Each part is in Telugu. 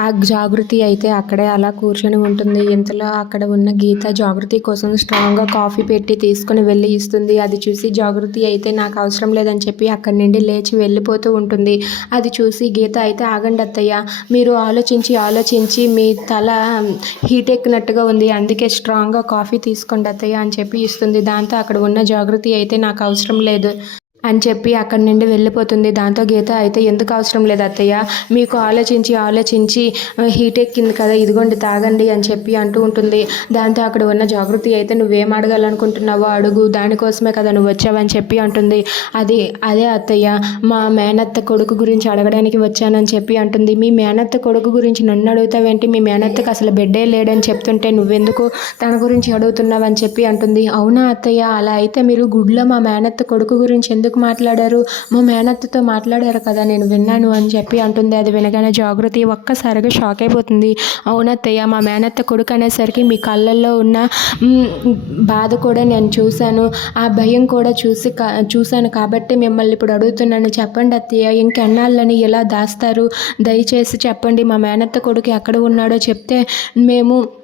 ఆ జాగృతి అయితే అక్కడే అలా కూర్చొని ఉంటుంది. ఇంతలో అక్కడ ఉన్న గీత జాగృతి కోసం స్ట్రాంగ్గా కాఫీ పెట్టి తీసుకుని వెళ్ళి ఇస్తుంది. అది చూసి జాగృతి అయితే నాకు అవసరం లేదని చెప్పి అక్కడి నుండి లేచి వెళ్ళిపోతూ ఉంటుంది. అది చూసి గీత అయితే ఆగండి అత్తయ్య. మీరు ఆలోచించి ఆలోచించి మీ తల హీట్ ఎక్కినట్టుగా ఉంది. అందుకే స్ట్రాంగ్గా కాఫీ తీసుకోండి అత్తయ్య అని చెప్పి ఇస్తుంది. దాంతో అక్కడ ఉన్న జాగృతి అయితే నాకు అవసరం లేదు. అని చెప్పి అక్కడి నుండి వెళ్ళిపోతుంది. దాంతో గీత అయితే ఎందుకు అవసరం లేదు అత్తయ్య మీకు ఆలోచించి ఆలోచించి హీట్ ఎక్కింది కదా ఇదిగోండి తాగండి అని చెప్పి అంటూ ఉంటుంది. దాంతో అక్కడ ఉన్న జాగృతి అయితే నువ్వేం అడగాలనుకుంటున్నావో అడుగు దానికోసమే కదా నువ్వు వచ్చావని చెప్పి అంటుంది. అది అదే అత్తయ్య మా మేనత్త కొడుకు గురించి అడగడానికి వచ్చానని చెప్పి అంటుంది. మీ మేనత్త కొడుకు గురించి నన్ను అడుగుతావేంటి? మీ మేనత్తకు అసలు బిడ్డే లేడని చెప్తుంటే నువ్వెందుకు తన గురించి అడుగుతున్నావని చెప్పి అంటుంది. అవునా అత్తయ్య అలా అయితే మీరు గుడిలో మా మేనత్త కొడుకు గురించి ఎందుకు మాట్లాడారు? మా మేనత్తతో మాట్లాడారు కదా నేను విన్నాను అని చెప్పి అంటుంది. అది వినగానే జాగృతి ఒక్కసారిగా షాక్ అయిపోతుంది. అవునత్తయ్య మా మేనత్త కొడుకు అనేసరికి మీ కళ్ళల్లో ఉన్న బాధ కూడా నేను చూశాను. ఆ భయం కూడా చూసి చూశాను కాబట్టి మిమ్మల్ని ఇప్పుడు అడుగుతున్నాను. చెప్పండి అత్తయ్య ఇంకెన్నాళ్ళని ఎలా దాస్తారు? దయచేసి చెప్పండి మా మేనత్త కొడుకు ఎక్కడ ఉన్నాడో చెప్తే మేము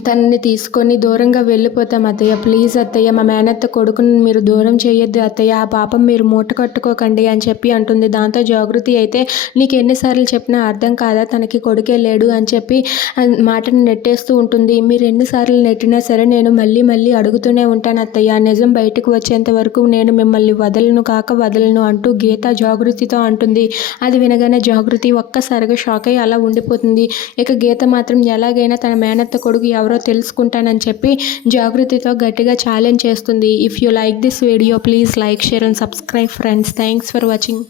తనని తీసుకొని దూరంగా వెళ్ళిపోతాం అత్తయ్య. ప్లీజ్ అత్తయ్య మా మేనత్త కొడుకుని మీరు దూరం చేయొద్దు అత్తయ్య. ఆ పాపం మీరు మూట కట్టుకోకండి అని చెప్పి అంటుంది. దాంతో జాగృతి అయితే నీకు ఎన్నిసార్లు చెప్పినా అర్థం కాదా? తనకి కొడుకే లేడు అని చెప్పి మాటను నెట్టేస్తూ ఉంటుంది. మీరు ఎన్నిసార్లు నెట్టినా సరే నేను మళ్ళీ మళ్ళీ అడుగుతూనే ఉంటాను అత్తయ్య. నిజం బయటకు వచ్చేంత వరకు నేను మిమ్మల్ని వదలను కాక వదలను అంటూ గీత జాగృతితో అంటుంది. అది వినగానే జాగృతి ఒక్కసారిగా షాక్ అయ్యి అలా ఉండిపోతుంది. ఇక గీత మాత్రం ఎలాగైనా తన మేనత్త కొడుకు ఎవరో తెలుసుకుంటానని చెప్పి జాగృతితో గట్టిగా ఛాలెంజ్ చేస్తుంది. If you like this video please like share and subscribe friends thanks for watching